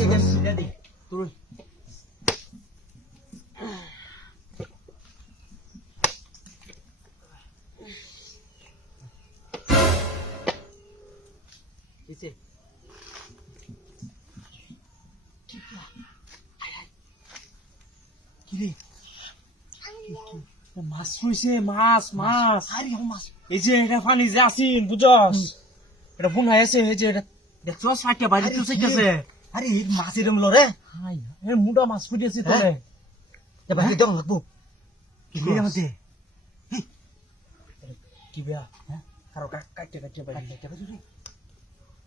তুই কিছে কিরে মাছ রইছে মাছ মাছ আরে মাছ এই যে এটা পানি যে আসিন বুঝছস এটা বুনাই আছে এই যে এটা দেখছস সাইটে বাড়ি তো সাইতেছে আরে এই মাছ এরম লরে হাই এ মুডা মাছ ফুটেছে তোরে এ বাকি দাও লাগবো কি রে মতে কি বেয়া হ্যাঁ কারো কাটতে কাটতে বাড়ি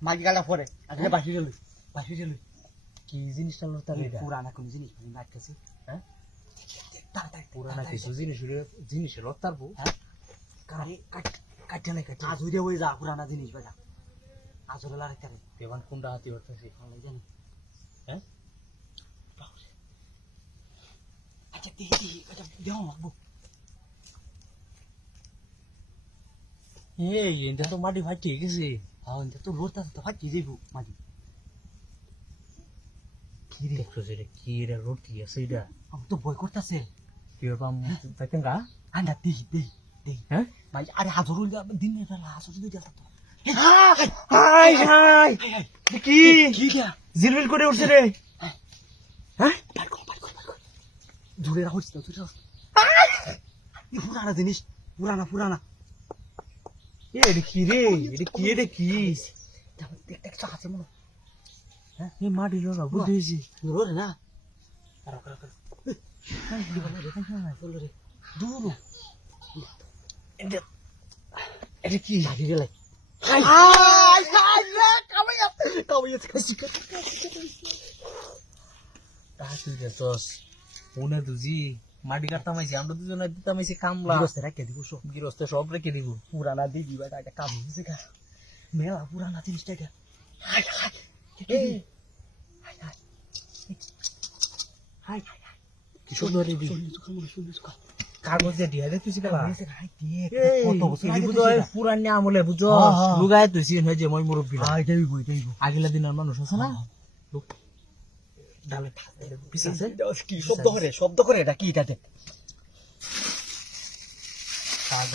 মাগি গালা পরে আগে বাকি গেল কি জিনিসটা লতা রে পুরানা কোন জিনিস মানে নাট কাছে হ্যাঁ তাড়াতাড়ি পুরানা কিছু জিনিস লতারবো হ্যাঁ কারো কাটতে নাই কাটতে আজ হইরে ওই যা পুরানা জিনিস বাজা আজ হলো লারে দেবান কোনটা হাতি হচ্ছে ভালো জানি হ্যাঁ আচ্ছা দেখি আচ্ছা দাও লাগবো এই এটা তো মাটি ভাই ঠিক আছে হ্যাঁ তো লোরটা তো ফাটি যাইবো মাটি কি রে দেখছো রে কি রে রোটি আছে এটা আমি তো ভয় করতেছে কি বাম তাইতেন গা আন্ডা দেখি হ্যাঁ ভাই আরে হাজরুল দিনের বেলা হাজরুল দিয়ে তো হাই হাই কি কি গা জিলবিল করে উঠছে রে হ্যাঁ পার কর জুড়ে রাখো তো তুই পুরানা জিনিস পুরানা এটা কি রে এটা কি দেখতে একটা আছে মনে হ্যাঁ এই মাটি লোরা বুঝেছি লোর না কারো রে দূর এটা কি ভাগি গেলে মাটি কাটতামাইছি আমরা দুজনে দিতামাইছি কামলা রেখে দিব সব গৃহস্থ সব রেখে দিব পুরানা দিদি বা একটা কাম হয়েছে মেলা পুরানা জিনিসটা কি সুন্দর কাগজ দিয়ে দিয়া দে তুই গেলা পুরানি আমলে বুঝো লুগায় তুই যে মই মুরব্বী আগিলা দিনের মানুষ আছে না ডালে পিছাছে কি শব্দ করে এটা কি এটাতে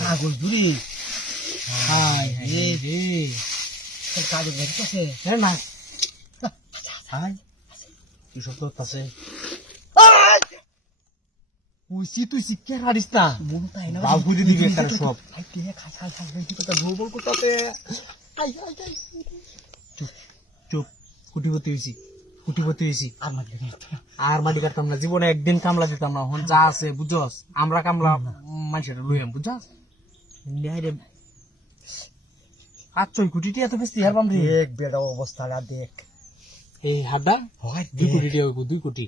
কাগজ বুড়ি কাগজ বেরোতেছে হ্যাঁ না কি শব্দ আছে উইসি তুই শিক্ষা হারিস না মনে তাই না বাবু দিয়ে দিবি তার সব ভূগোল কোথাতে চুপ কুটিপতি হয়েছি আর মাটি কাটতাম না জীবনে একদিন কামলা দিতাম না হন যা আছে বুঝস আমরা কামলা মানুষের লইয়াম বুঝস রে আর 6 কোটি এত বেশি হারবাম রে দেখ বেড়া অবস্থাটা দেখ এই হাড্ডা 2 কোটি টাকা 2 কোটি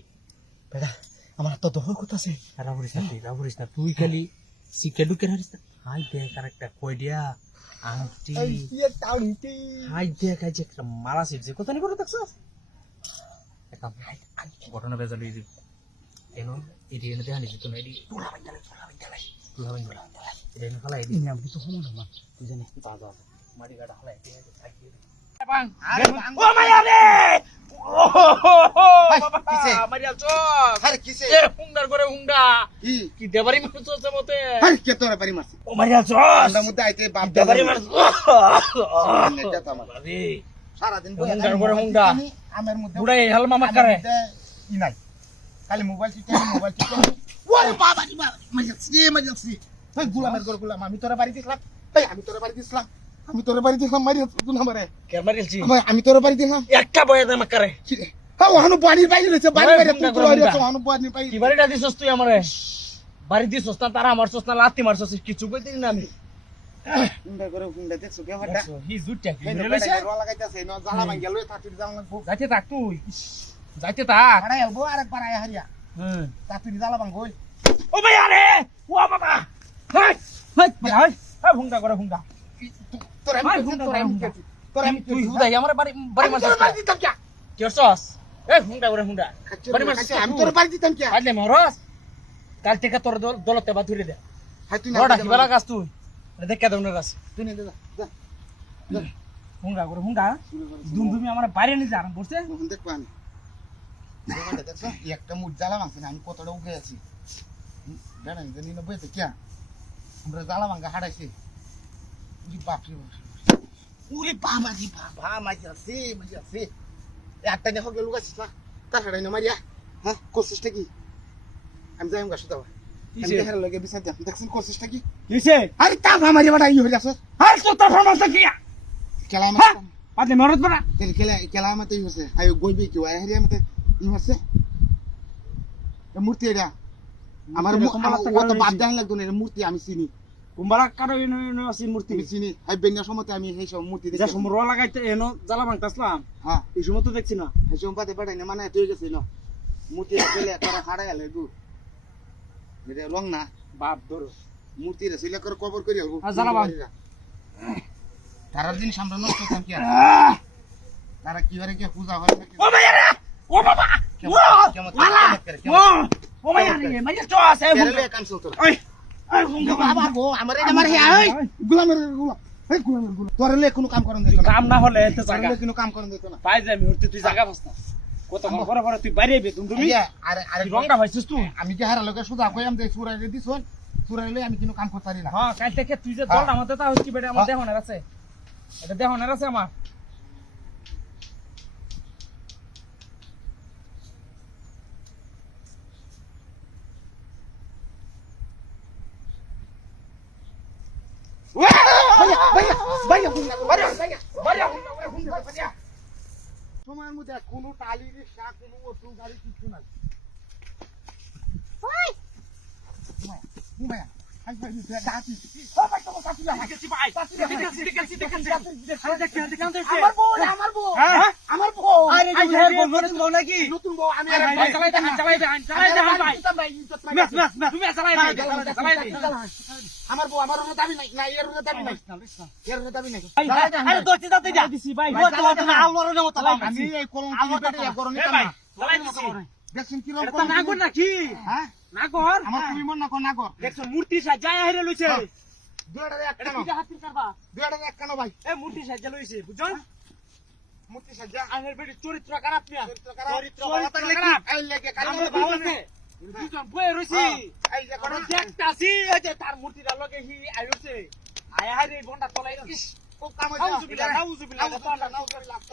বেড়া আমার তো দহর কোথাছে রাবরিস না তুই খালি শিক্ষা ঢুকে হারিস না হাই দেখ আর একটা কই দিয়া আংটি হাই দেখ আজ একটা মালা সিটছে কোথা নি করে দেখছস ঘটনা বেজালি এনো এটি এনে দেখানি দিত না এটি তুলা বাইন্দা এটা এনে ফালাই এটি আমি তো হমন না তুই জানি যা মাটি কাটা ফালাই এটি থাকি ও মায়া রে কিসে মারিয়া চো আরে কিসে এ হুংডার করে হুংডা কি দেবারি মারছ মতে আরে কে তোরা বাড়ি মারছিস ও মারিয়া চো আমরা মধ্যে আইতে বাপ দেবারি মারছ আরে সারা দিন হুংডার করে হুংডা আমার মধ্যে বুড়াই হেল মামা করে ই নাই খালি মোবাইল টিপে ওরে বাবা রে বাবা মারছি ওই গোলাম আমি তোরা বাড়ি দিছিলাম আমি তোরা বাড়ি দিছিলাম মারি তুই না মারে কে মারিলছি আমি তোরা বাড়ি দিছিলাম একটা বয়া দে মাকারে হ্যাঁ ওহানো বাড়ির বাইরে রয়েছে বাইরে তুই রয়েছে ওহানো বাড়ির বাইরে কি বাড়িটা দিছস তুই আমারে বাড়ি দিছস না তারা মারছস না লাত্তি মারছস কিছু কইতেই না আমি হুন্ডা দেখছো কে হটা হি জুটটা কি মেরে লইছে রোয়া লাগাইতাছে না জ্বালা ভাঙ গেল তাতির যাও লাগবো যাইতে থাক তুই যাইতে থাক আরে আলবো আরেকবার আয়া হারিয়া তাতির জ্বালা ভাঙ কই ও ভাই আরে ও বাবা হাই হাই হাই হুংডা করে হুংডা তুই হুদাই আমার বাড়ি মারছস কি করছস এ হুংডা করে হুংডা বাড়ি মারছস আমি তোর বাড়ি দিতাম কি আইলে মরস কাল থেকে তোর দলতে বা ধরে দে হাই তুই বড়া কি বালা গাছ তুই দেখে দাও না গাছ তুই নে যা হুংডা করে হুংডা দুমদুমি আমার বাইরে নি যা বলছে দেখ পানি দোকানটা দেখছো একটা মুঠ জ্বালা ভাঙছে না আমি কতটা উঠে আছি জানেন জানি না বইতে কে আমরা জ্বালা ভাঙা হারাইছি বাপরে উরে বাবাজি বাবা মাঝে আছে একটা দেখো গেল গাছিস না তার হারাই না মারিয়া হ্যাঁ কোশিসটা কি আমি যাই গাছ দাও আমি হের লগে বিসার যাম দেখছেন কোশিসটা কি কিছে আরে তা মারি বাড়া ই হয়ে যাচ্ছে আর তো তা ফরমাস কি খেলা হ্যাঁ পাতে মরত বড়া খেলা মতে ই হচ্ছে আয় গইবি কি আয় হেরিয়া মতে ই হচ্ছে মূর্তি এটা আমার কত বাদ দেন লাগতো না মূর্তি আমি চিনি কুম্বারা কারো ইনো আছে মূর্তি আমি চিনি হাই বেন্যার সময়তে আমি সেই সব মূর্তি যা দেখি সমর লাগাইতে এনো জ্বালা ভাঙতাছলাম হ্যাঁ এই সময় তো দেখছি না এই সময় পাতে পাঠাই না মানে তুই গেছিস না মূর্তি ফেলে তারা হারাই আলে দু এটা রং না বাপ ধরো মূর্তি রে সিলে করে কবর করি আলবো জ্বালা ভাঙ তারার দিন সামনে নষ্ট হইতাম কি আর তারা কি করে কি পূজা হয় ও ভাইয়া ও বাবা কেমন ও ভাইয়া রে মাইয়া তো আছে কেরে কানসল তোর ওই বাবা গো আমার এটা মার হে এই গোলামের গোলা তোর লে কোনো কাম করন দিত না কাম না হলে এত তোর জায়গা লে কোনো কাম করন দিত না পাই যাবি হতে তুই জায়গা বসতা কত পরে পরে তুই বাইরে আইবি তুমি আরে আরে রংটা হইছিস তুই আমি কি হারা লগে সুদা কইম দে সুরাইলে দিছন সুরাইলে আমি কোনো কাম করতারি না হ্যাঁ কাল থেকে তুই যে দলটা আমাদের তা হচ্ছে বেটা আমার দেহনের আছে এটা দেহনের আছে আমার সময়ের মধ্যে কোনো টালি রিক্সা কোনো অটো গাড়ি কিছু নাই নতুন বউ আমি আমার বউ আমার দাবি নাই না এর দাবি নাই এর দাবি নাই আমি এই কলম দেখছেন কি রকম নাগর নাকি হ্যাঁ নাগর আমার তুমি মন না কোন নাগর দেখছো মূর্তি সাজায় হাইরে লইছে দুয়ারে এক এটা কানো কি হাতির কারবা দুয়ারে এক কানো ভাই এ মূর্তি সাজা লইছে বুঝছেন মূর্তি সাজা আমের বেটি চরিত্র খারাপ মিয়া চরিত্র খারাপ এই লাগে কালো আমার ভালো আছে দুজন বয়ে রইছি এই যে কোন দেখতাছি এই যে তার মূর্তিটা লগে হি আইছে আয় হাইরে বন্ডা তলাই ইস ও কাম নাউজুবিল্লাহ নাউজুবিল্লাহ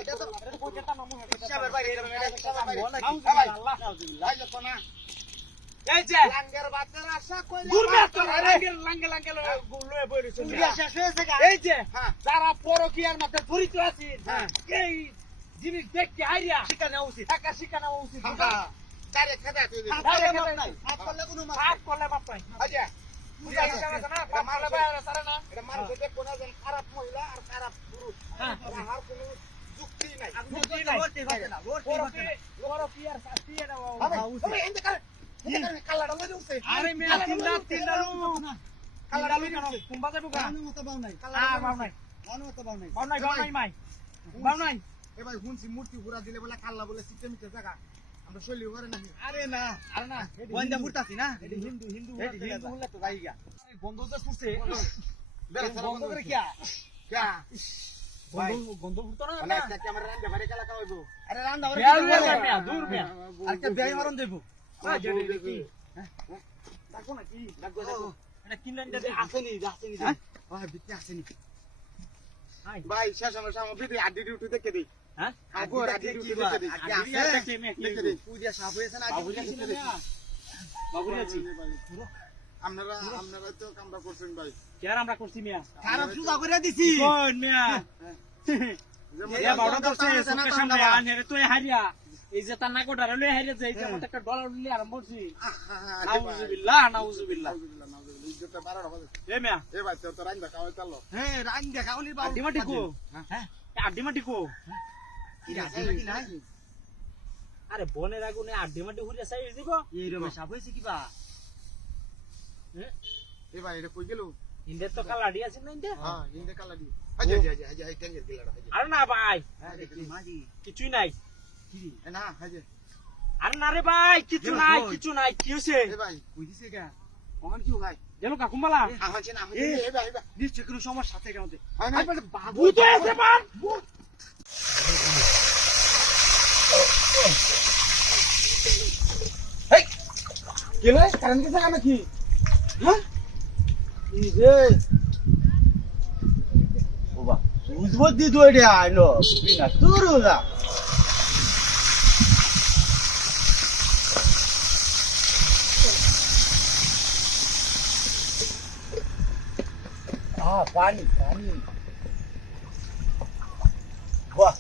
এটা তো এটা কইটা নামু হিসাবের বাইরে এরকম এটা হিসাবের বাইরে নাউজুবিল্লাহ আল্লাহ নাউজুবিল্লাহ এই যে কোনা এই যে লাঙ্গের বাচ্চার আশা কইলে দুর্মে তো লাঙ্গে লাঙ্গে লয়ে বই রইছে শেষ হয়েছে গা এই যে হ্যাঁ যারা পরকীয়ার মধ্যে জড়িত আছে হ্যাঁ এই জিনিস দেখতে আইরা শিক্ষা নেওয়া উচিত টাকা শিক্ষা নেওয়া উচিত তারে খেদা তুই তারে খেদা নাই। হাত করলে কোনো মাছ পাপ করলে বাপ নাই আচ্ছা পূজা আছে না পাপ করলে বাইরে সারা না এটা মার দেখে কোন একজন খারাপ মহিলা আর খারাপ পুরুষ হ্যাঁ। আর কোনো যুক্তি নাই যুক্তি নাই। পরকীয়ার শাস্তি এটা উচিত কালাটা লই উঠছে আরে মেয়া তিনটা কালাটা লই কেন উঠছে কুম্বা যাবো গা মতো বাউ নাই আর বাউ নাই বাউ নাই মাই বাউ নাই এবার হুনছি মূর্তি ঘুরা দিলে বলে কাল্লা বলে সিস্টেম মিটে জায়গা আমরা শৈলী করে নাকি আরে না বন্দা মুরতাছি না এটি হিন্দু হিন্দু হিন্দু হলে তো যাইগা বন্ধ যে ছুটছে বেরা সারা বন্ধ করে কিয়া ক্যা বন্ধ ফুটতো না মানে একটা ক্যামেরা রান্দে বাড়ি কালা খাওয়াইবো আরে রান্দা মেয়া দূর মেয়া আর একটা বেই মারন দেবো ডাকো না কি ডাকো এটা কিনলেন দে আসেনি হ্যাঁ বিতে আসেনি হাই ভাই শেষ আমার সামনে বিতে আড্ডি ডিউটি দেখে দেই হ্যাঁ আগো আড্ডি ডিউটি দেখে দেই দেখে দেই পূজা সাপ হয়েছে না আড্ডি দেখে দেই বাবুরি আছি আপনারা তো কামরা করছেন ভাই কেন আমরা করছি মিয়া খারাপ সুদা করে দিছি কোন মিয়া এ বাড়া করছে সুকের সামনে আনেরে তুই হারিয়া এই যে তার নাকোটারে লই হারিয়া যাই যে মত একটা ডলার লই আরম্ভ করছি নাউজুবিল্লাহ নাউজুবিল্লাহ ইজ্জতটা বাড়ার হবে এ মিয়া এ ভাই তো রান্দা খাওয়াই চাললো হ্যাঁ রান্দা খাওনি বাবু আড্ডি মাটি কো হ্যাঁ আড্ডি মাটি কো আরে বনের আগুনে আড্ডি মাটি হুরিয়া চাই দিব এই রকম সাপ হইছে কিবা এ ভাই এটা কই গেল ইন্দের তো কালাডি আছে না ইন্দে হ্যাঁ ইন্দে কালা দি আজ টেঙ্গের গিলাড়া আরে না ভাই হ্যাঁ দেখি মাগি কিছুই নাই কি না হাজে আরে না রে ভাই কিছু নাই কি হইছে এ ভাই কই দিছে গা ওখান কি ভাই গেল কাকুমালা আহাছে না এ ভাই নিশ্চয় কোনো সমস্যা আছে কেন হ্যাঁ বাবু তো আছে মান কেলে কারেন্ট গেছে নাকি হ্যাঁ এই যে ওবা সুইচ বোর্ড দি দইরে আইলো বিনা তুরুদা পানি পানি বাহ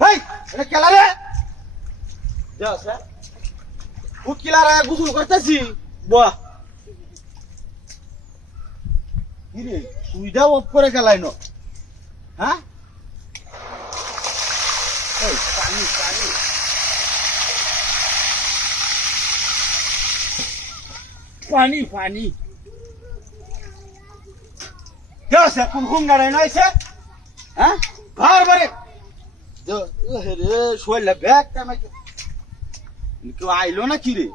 হেই এটা কেলা রে যা স্যার ভূত কিলা রে গোসল করতেছি বাহ কি রে সুইচটা অফ করে গেলাই ন হ্যাঁ এই পানি পানি পানি পানি যা কোন ঘুম গাড়াই নাইছে হ্যাঁ বারবারে রে শোয়লা ব্যাগ কামাইছে কেউ আইলো না কি রে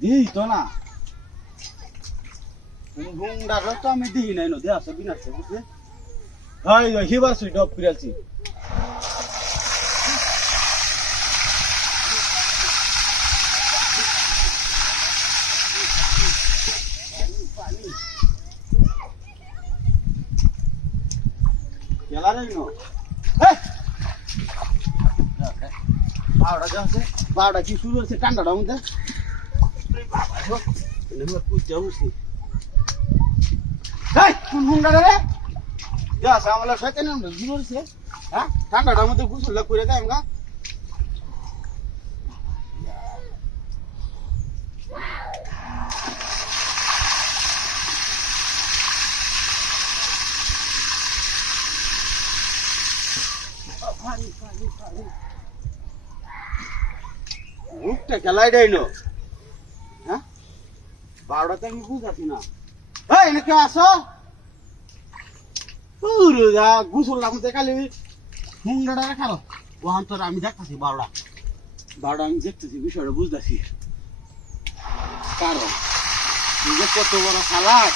দিই তো না ঘুম ডাকলো তো আমি দিই নাই নদী আসে বিনা বুঝলে হয় হিবার সুই ডব করেছি বারোটা কি শুরু হচ্ছে ঠান্ডাটার মধ্যে কোন ঘুমটা রে আমার শয়তানি শুরু হচ্ছে হ্যাঁ ঠান্ডাটার মধ্যে গুসল করে দেয় আমরা মুখটা খেলাই দেয় না হ্যাঁ বারোটাতে আমি বুঝাচ্ছি না এই না কেউ আসো গুসল লাগতে খালি হুন্ডাটা রাখালো ওখান তোর আমি দেখতেছি বারোটা আমি দেখতেছি বিষয়টা বুঝতেছি কারণ নিজে কত বড় খালাস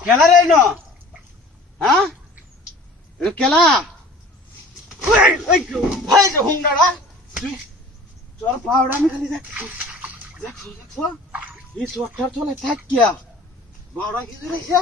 খেলা রে না হ্যাঁ খেলা ভাই যে হুন্ডাটা তুই তোর পাউডা আমি খালি দেখছো এই চোরটার চলে থাক কিয়া বাউডা কিছু রেখে